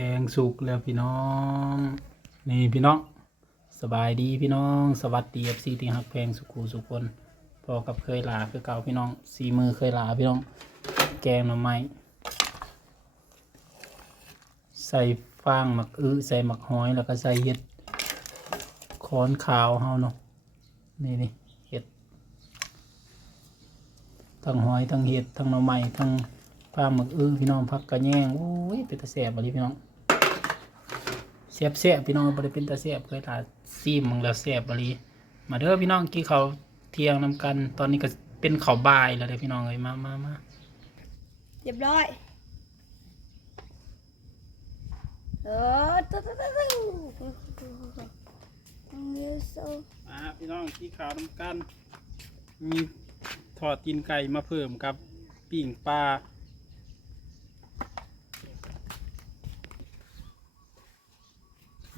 แกงสุกแล้วพี่น้อง นี่พี่น้อง สบายดีพี่น้อง สวัสดีเอฟซีที่ฮักแพงสุขูสุคนพอกับเคยลาคือเก่าพี่น้องสีมือเคยลาพี่น้อง แกงหน่อไม้ใส่ฟางหมักอื้อใส่หมักหอยแล้วก็ใส่เห็ดค้อนขาวเฮาเนาะนี่นี่เห็ดทั้งหอยทั้งเห็ดทั้งหน่อไม้ทั้งฟางหมักอื้อพี่น้องพักกระแยงโอ้ยเป็นตาแสบอะไรพี่น้อง เสียบเสียบพี่น้องบริเป็นตาเสียบเคยทาซีมมึงแล้วเสียบบริมาเด้อพี่น้องกี่เขาวเที่ยงนำกัน ตอนนี้ก็เป็นเขาวบ่ายแล้วเด้อพี่น้องเอ้ยมามามาเรียบร้อยเออตุ๊ดตุ๊ดตุ๊ดตุ๊ดต้องเรียนโซ่อ่าพี่น้องกี่เขาวนำกัน มีทอดตีนไก่มาเพิ่มกับ ปิ่งปลา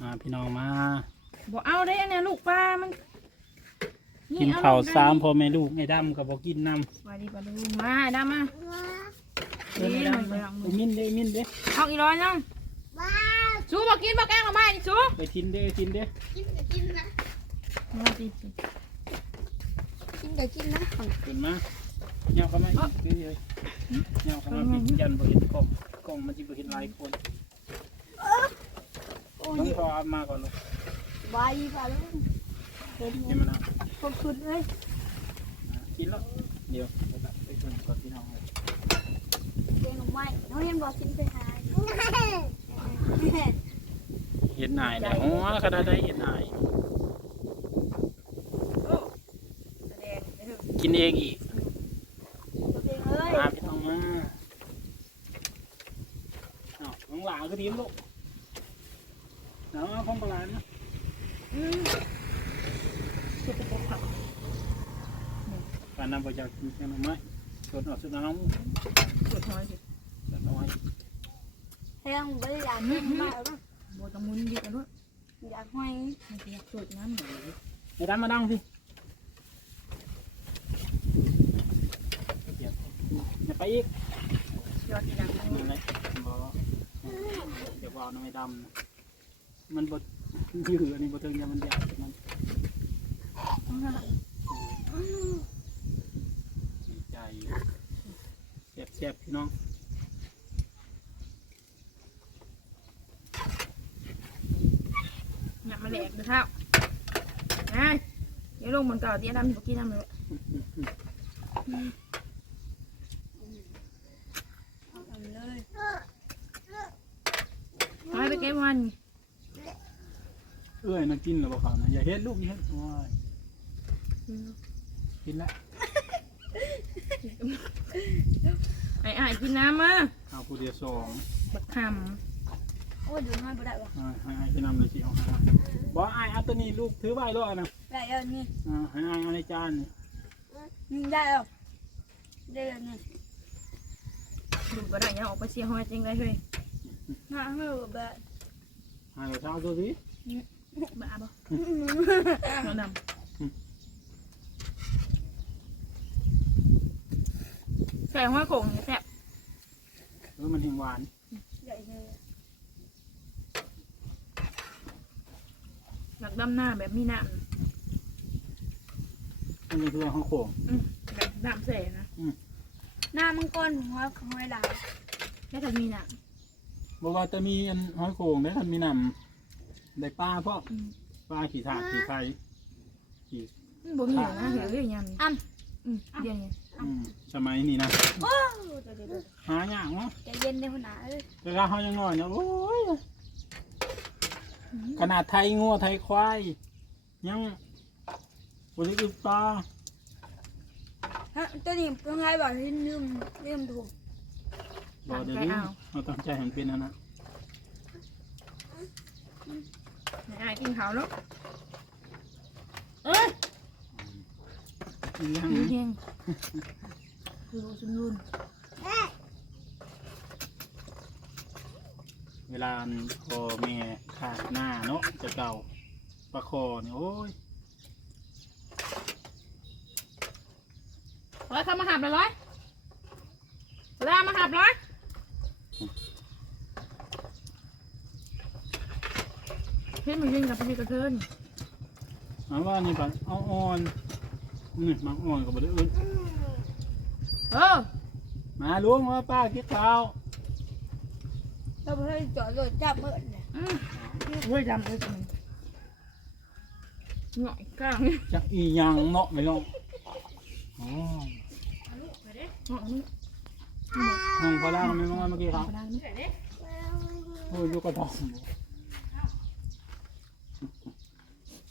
มา พี่น้องมา บอกเอาได้อันเนี้ยลูกปลามันกินข้าวสามพ่อแม่ลูกไอ้ดำกับบอกกินน้สวัสดีปลาลูกมาดำมาำนี่ไอ้หน่อยดำไปลองไอ้มินเด้ไอ้มินเด้เอาอีร้อยยังชูบอกกินบอกแกงมาบ้านชูไปทินเด้ทินเด้กินก็กินนะมาสิกินก็กินนะขึ้นมาเงาเข้ามาอีกเรื่อยๆเงาเข้ามาปิดยันบริเห็นกล้องกล้องมันจะบริเห็นหลายคนโอ้ ต้องยพอเอามาก่อนลูกบายไปแล้วผมกินมันนะขอบคุณเลยอะกินแล้วเดี๋ยวไปตัดไปชนก่อนพี่น้องเลยเก่งไม่น้องเห็นบอกกินไปหาเห็นหน่ายแล้วโอ้กระดาษได้เห็นหน่ายโอ้แสดงไปเถอะกินเองอีกเก่งเลยมาพี่น้องมาอ้าวน้องหลานก็ทีมลูกน้อง เอาของปลานะอืมสุดจะปกผักปลานำไปจากกินกันไหมชนออกสุดน้องสุดน้อยสิสุดน้อยแทงไปอยากกินมากนะโบต้องมุนดีกันด้วยอยากให้มันจะอยากสุดน้ำหน่อยไอ้ดำมาดังสิเดี๋ยวอย่าไปอีกยอดที่ดังทั้งนั่นเลยบอกเดี๋ยวว่าน้องไอ้ดำนะ มันบดยืดอันนี้บดเทิงยามันใหญ่แต่มันดีใจเสียบเสียบพี่น้องเนี่ยมาแหลกดูเท้าไอ้เดี๋ยวลงบนเก่าเตี้ยดำบอกกินน้ำเลยเอาเลยไปไปเก็บมัน เอ้ยน่ากินหรือเปล่าเขานะอย่าเฮ็ดลูกอย่าเฮ็ดโอ้ยกินแล้วไอ้ไอ้กินน้ำมาเอาผู้เดียวสองบักคโอ้ยดูให้ไม่ได้วะอ่าให้ไอ้พี่นำเลยสิเอาให้บอกไอ้เอาตัวนี้ลูกถือไว้ด้วยนะได้แล้วนี่อ่าให้ไอ้เอาในจานนี่นี่ได้แล้วได้แล้วนี่ำดูก็ได้ยังออกไปเสียห้อยจริงได้เลยน่าให้แบบ ให้เราเช้าตัวสิ บ้าบ่เราดำใส่ห้อยโขงแซ่บเออมันเห็นหวานใหญ่เลยหลักดำหน้าแบบมีน้มันเป็นตัวของโขงำอืมแบบน้ำใส่นะหน้ามังกรหัวของไอ้ดาวแค่ถ้ามีน้บอกว่าจะมีอันหอยโขงได้ทันมีนำ ได้ปลาเพราะำอืมปลาขี่ถาดขี่ไฟขี่มันบ่มีหรอกนะเฮ้ยเรื่องยังอ้ํอืมเดี๋ยวนี้อืมสมัยนี้นะโอ้เดี๋ยวเดี๋ยวเดี๋ยวหาอย่างเนาะใจเย็นเดี๋ยวหนาเอ้ยเวลาเขายังน้อยเนี่ยโอ้ยขนาดไทยงัวไทยควายยังบริอึปลาฮะตัวนี้ต้องให้บอกที่ลืมลืมถูกบอกเดี๋ยวนี้เราต้องใจเห็นเป็นนะนะ ไอ้กินข้าวแล้วเอ้ยยังดูเที่ยงคือสุนรุนเวลาพอแม่ขาดหน้าเนาะจะเก่าปลาคอเนี่ยโอ้ยร้อยเข้ามาหับเลยร้อยเวลามาหับร้อย เฮ้ยมันยิงกับพี่กระเทินเอาว่านี่ปันเอาอ่อนนี่มักอ่อนก็บ่ได้อื่นเออมาล้วงว่าป้าคิดข้าวเราไม่ได้จอดรถจับเมื่อเนี่ยอืมเว้ยดำเลยจังหน่อยกลางจักอีหยังเนาะไม่ลงอ๋อหน่อยนี่น้องพอแล้วไม่มาเมื่อกี้ครับกระด้างนี่โอ้ยอยู่กระท่อม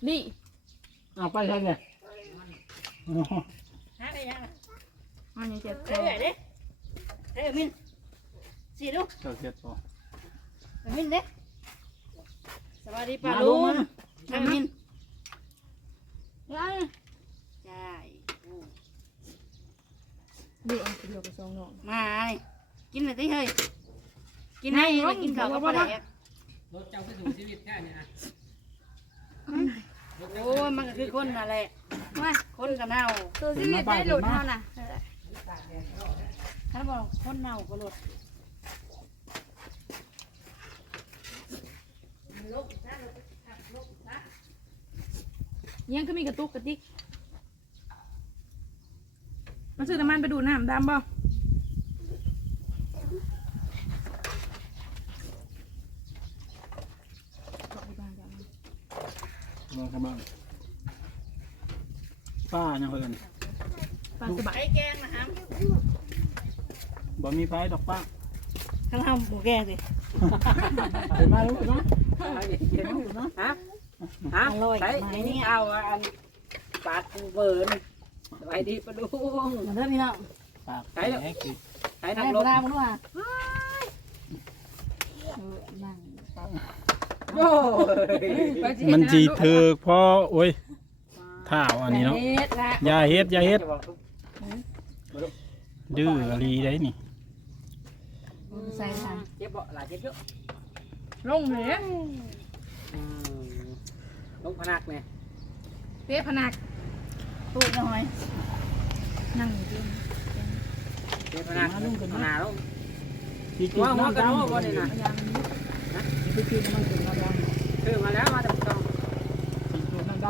ลี่เอาไปใช่เลยอ๋ออันนี้เจ็บคเฮ้อยเด้เฮ้ยมินสิลูกเจ้าเจ็ดต่อมินเด้สวัสดีป้ามาลุลุงงมาเฮ้ยมินยังใช่ลี่เอาไปเดียวกับสองน้องมากินเลยที่เฮ้ยกินให้แล้วกินข้าวกับปลาแดกรถเจ้าก็สู่ชีวิตแค่นี้นะ โอ้ยมันก็คือคนนั่นแหละมาคนกับเน่าตัวชีวิตได้หลุดเท่าน่ะถ้าบอกคนเน่าก็หลุดยังก็มีกระตุกกระติกมาซื้อน้ำมันไปดูดน้ำดำบ่บอกไปบ้างจ้ะ ลองกัน บ้างป้ายังเพิ่นปลาสบายไอ้แกงนะฮะบ่มีไฟดอกป้าข้างล่างหมูแกงสิเห็นมาลูกเนาะฮะฮะอร่อยใช้ไหมนี่เนี่ยเอาอันปาดเบิร์นสบายดีปะลุงมาเด้อพี่น้องปากใช้แตแล้วกอีกใช้นัให้กปรบลามาด้วยนั่ง โอ้ยมันจีเถือกพ่อโอ้ยท่าวอันนี้เนาะเฮ็ดละอย่าเฮ็ดอย่าเฮ็ดจะบอกทุกดื้ออลีได้นี่ใส่ทางเจ็บบ่หลายเจ็บเยอะลงเลยอืมลงพนักเนี่ยเป๊ะพนักตูดหน่อย นั่งอยู่ที่เจ็บพนักลงพนาลงที่หัวหัวกระโดดบ่นี่นะพยายามที่มันเป็นน้ำดำซื้อมาแล้วมาแต่ตองที่เป็นน้ำด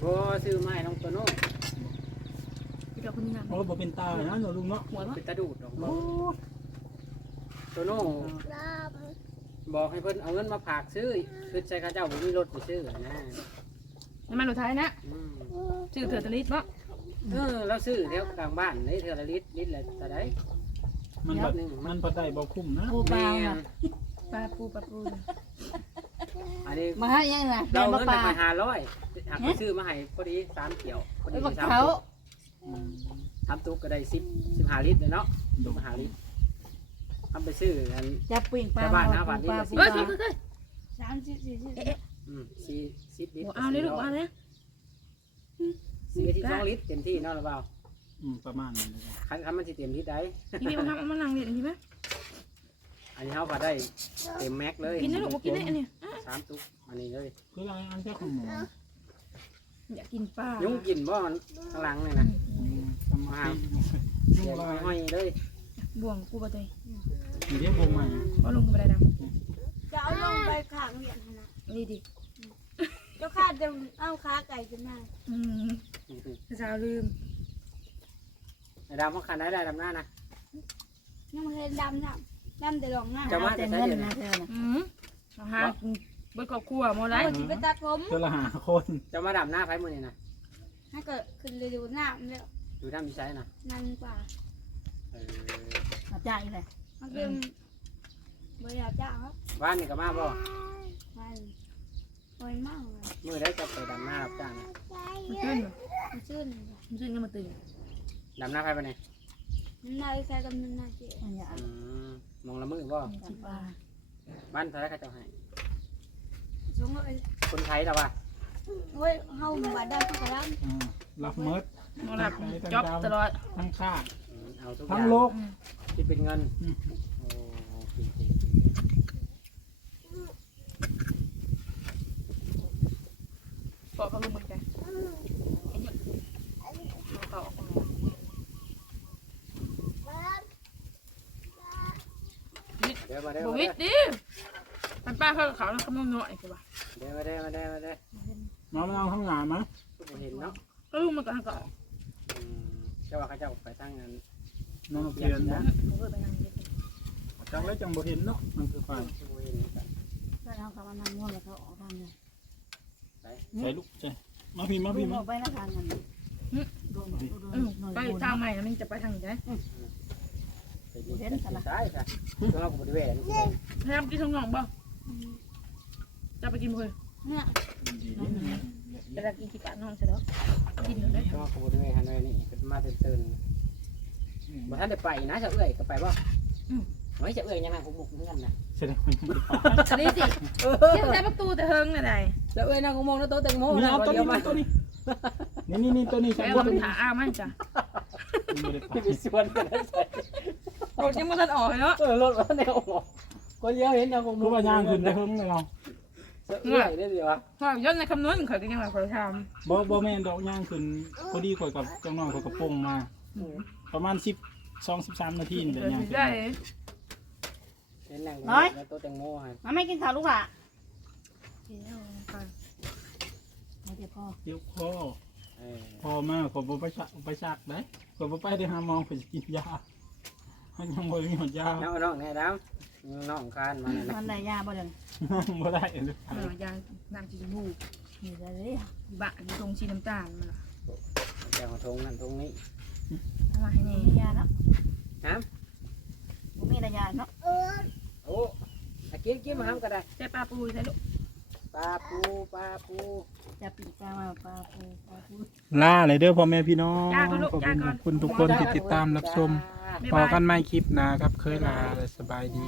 โอ้ซื้อมาให้น้องตัวโน้ที่เราคนนี้งามำโอ้ยบ่เป็นตาเนะเนาะลุงเนาะหัววะเป็นตะดูดดอกโอ้ตัวโน้บอกให้เพิ่นเอาเงินมาฝากซื้อคือใจข้าเจ้าบ่มีรถไปซื้อนะน้ำมันหนูท้ายนะอืมชื่อเถื่อนตะลิดบ่เออเราซื้อแถวกลางบ้านนี่เท่าละลิตรลิตรละแต่ไดมันแบ่มันบ่ได้บ่คุ้มนะปูปลา ปลาปูปลาปูอันนี้มาให้ยังไงเราแม่เงินปลาไปหาร้อยหักไปซื้อมาให้พอดีสามเกี่ยวพอไอ้ดีบักสามเขาตุ๊กอืมสามตุ๊กก็ได้สิบสิบห้าลิตรเลยเนาะดูสิบห้าลิตรทำไปซื้ออันจับปิ่งปลาชาวบ้านหาบ้านนี่ปลาละสิปูเฮ้ยปลาเฮ้ยเฮ้ยสามสิบสี่สิบอืมสี่สิบลิตรเอาเลยลูกเอาเลยสี่ที่สองลิตรเต็มที่เนาะหรือเปล่าอืมประมาณนั้นเลยคันคันมันสิเต็มลิตรได้พี่พี่มาทำมานั่งเรียนอันนี้ไหม อันนี้เขาก็ได้เต็มแม็กเลยกินได้ลูกกินได้อันนี้สามตุ๊กอันนี้เลย คืออะไรอันแค่ของหมูอยากกินปลายุงกินบ่มันข้างหลังเลยนะอืมทำมายุ่เดี๋งยวลายห้อยเลยบ่วงกูปะเตยเดี๋ยวบ่มาก็ลงไปได้ดจะเอาลงไปขางเหรียญนะำนี่ดิเจ้าข้าจะเอาขาไก่ขึ้นมาอืมจะเอาลืมไอ้ดำว่าคันได้ได้ดำหน้านะน้ำเห็นดำน้ำ ดำแต่หลงหน้าจะมาแต่แต่เงิใช้นเดี๋ยวนะนี้เธอน่ะอืมเอาหาเบิดครอบครัวหมดไรเอาที่ไปตัดผมเจอละหาคนจะมาดำหน้าไฟมือนี่นะถ้าเกิดขึ้นเลยดูน้ำแล้วดูดำมีใช้นะนั่นกว่าเออมาจ่ายเลยมันเป็นบริษัทจ้างครับบ้านนี่ก็มาบ่มันโอยมากเลยมือได้จะไปดำหน้ารับจ้างนะมันขึ้นมันชื่นมันขึ้นก็มาตื่นดำหน้าไฟไปไหนมันนายใครกับมันนายเจ๊อันนี้อืม มองละมือบ่จับปลาบ้านเท่าไรเขาเจะให้สงเลยคนไทยแต่ว่าโอ้ยเฮาบาดดำเขากระดอืมรับเมิดมาหลับจ็อบตลอดทั้งค่าอืมเอาทุกอทั้งย่างโลกที่เป็นเงินอืม โอ้จริงๆบอกเขาลุงเหมือนกันไอ้เนี่ยเขาออกมา เดี๋ยว มาเดี๋ยวบมาวิเดี๋ยวดดิมันป้าเขาเขาแล้วเขาไม่น้อยคือว่าเด้อมาเด้อมาเด้อมาเด้อมามาเอาข้างหน้ามาบ่เห็นเนาะก็ลูกมันก็ทางเก่าอืมเจ้าว่าเขาเจ้าไปทางนั้นน้องเพียนนะผมก็ไปทางนี้จังแล้วจังบ่เห็นเนาะมันคือความบ่เห็นกันแล้วเขาเขามานั่งง่วงแล้วเขาออกทางนี้ใส่ลูกใช่มาพี่มาดูพี่อมาอกไปนะทางนั้นโดนโดนอืมโดนไปทางใหม่มันจะไปทางไหน ไปยิงกันตายค่ะก็เราก็บ่ได้แหวนพยายามกินทางน่องบ่จะไปกินเลยเนี่ยแต่ละกินที่ปากน้องเสร็จแล้วกินเลยก็ก็บ่ได้แหวนหันไว้นี่เป็นมาตื่นๆบ่ทันได้ไปนะจะเอื้อยก็ไปบ่เฮ้ยจะเอื้อยยังไงผมบุกเหมือนกันนะแสดงว่ายังบ่ได้ไปนี่สิเชื่อใจประตูแต่เฮิงน่ะไดจะเอื้อยนางงงนะโต๊ะแตงโมนี่นะเอาตัวเดียนี้วมาตัวนี้นี่นี่นี่ตัวนี้ใช่แล้วบ่มันได้ถาอ้ามันจ้ะบ่ได้ไปที่ไปสวนกันใส่ รถยังไม่ทันออกเลยเนาะเออรถว่าแนวหมอคนเดียวเห็นนางงงคือว่าย่างขึ้นได้เฮิงเลยเราจะเอื้อยได้ดีวะพอย่นในคำนวณข่อยก็ยังไงข่อยทบ่บ่แม่นดอกย่างขึ้นพอดีข่อยกับจังน้องข่อยกับปงมาประมาณ10 2 13นาทีำนี่แหละเดี๋ยวย่างสิขึ้นได้เห็นนางงงแล้วโต๊ะแตงโมฮะมันไม่กินข้าวลูกอะเดี๋ยวไปไม่เดี๋ยวพอเดี๋ยวคอเออพอมาขอยบ่ไปชักไปชักได้ขอยบ่ไปได้หาหมอข่อยสิกินยา มันยังบ่มีหมดยาน้องน้องแน่ดำน้องคานมาเนี่ยมันได้ยาบ่เดินบ่ได้เลยเออยางน้ำจีนูนี่ได้เลยบ้านตรงชีน้ำตาลมันแกงทงนั่นทงนี้ทำมาให้มีนี่ยาเนาะฮะบ่มียาเนาะโอ้กินกินมาทำก็ได้ใจปลาปูใช่ลูก ปลาปูปลาปูจะปีกปลามาปลาปูปลาปูลาเลยเด้อพ่อแม่พี่น้องขอบคุณขอบคุณทุกคนที่ติดตามรับชม พอกันใหม่คลิปหนะครับ เคยลาสบายดี